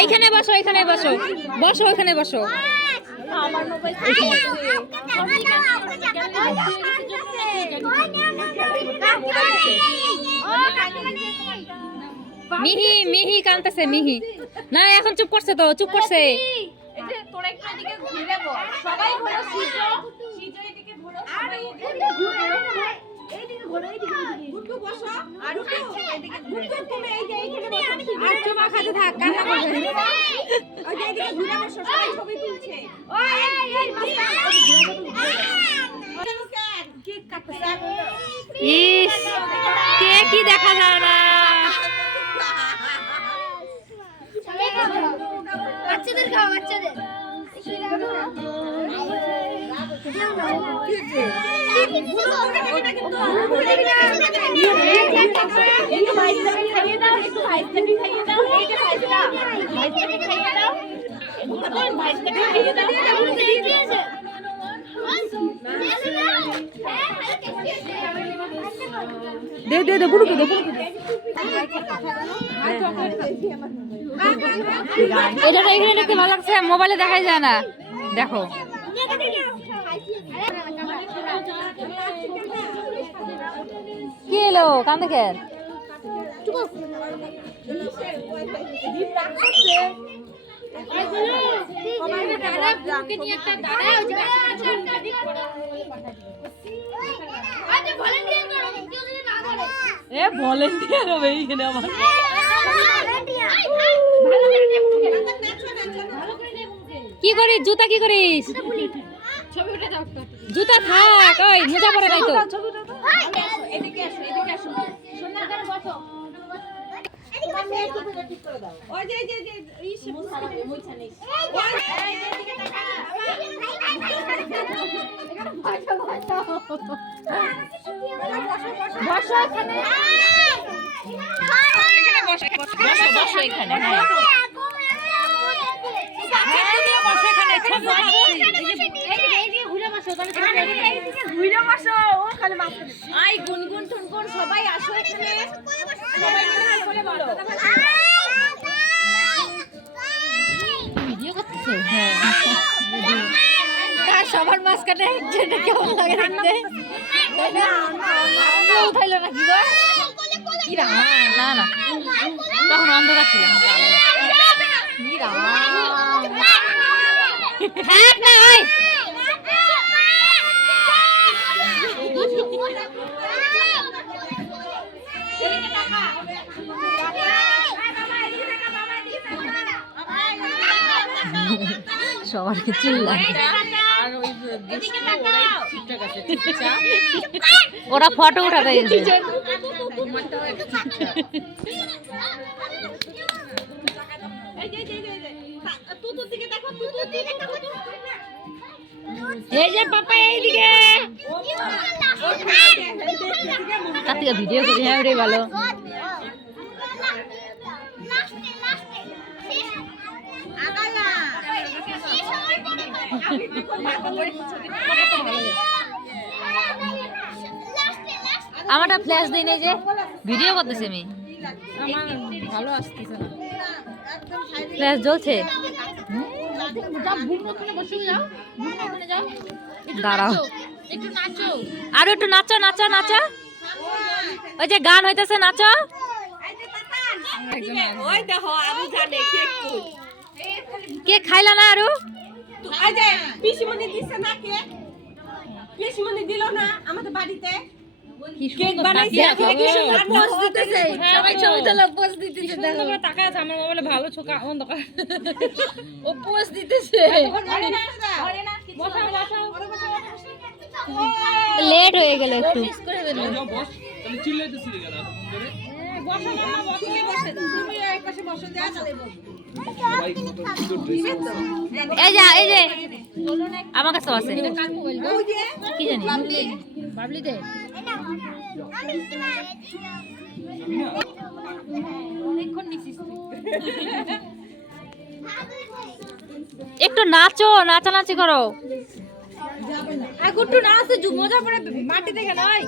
এইখানে বসো, এখানে বসো, বসো ওখানে বসো। মিহি মিহি কাঁদতেছে, মিহি না এখন চুপ করছে, তো চুপ করছে। ইস, কে কি দেখা যায় না। বাচ্চাদের খাও, বাচ্চাদের দে দে দে বুড়ুকে দে। এটা এখানে দেখতে ভালো লাগছে, মোবাইলে দেখাই যায় না। দেখো কি এলো, কান দেখেন ভলেন্টিয়ার হবে এইখানে আমার। কি করিস, জুতা কি করিস? জুতা থাক, ওই মোজা পরে নাই তো। গুনগুন টুনগুন সবাই আসো এখানে, ভিডিও করতেছে। হ্যাঁ সবার মাঝখানে কেমন লাগে দেখতে, উঠাইলো না কি না না, তখন অন্ধকার ছিল। সবার কিছু ওরা ফটো উঠাতে গেছে। এই যে পাপা এইদিকে কার্তিকা ভিডিও করি। হ্যাঁ রে ভালো। আমারটা ফ্ল্যাশ দেই নাই যে ভিডিও করতেছি আমি, আমার ভালো আসতেছে না, ফ্ল্যাশ জ্বলছে। দাঁড়াও আর একটু নাচো নাচো নাচো, ওই যে গান হইতেছে নাচো। কে খাইলা না আরো? পিসিমণি দিছে না, কে পিসিমণি দিল না আমাদের বাড়িতে কেক বানাইছে, পোস্ট দিতেছে সবাই, ছবি তোলা পোস্ট দিতেছে। দেখো টাকা আছে আমার মোবাইলে, ভালো ছোকা অন্ধকার, ও পোস্ট দিতেছে। লেট হয়ে গেল একটু। এই যে আমার কাছে আছে, কি জানি বাবলি দে। একটু নাচো, নাচানাচি করো। আর গুট্টু নাচে মজা পড়ে মাটি থেকে নয়।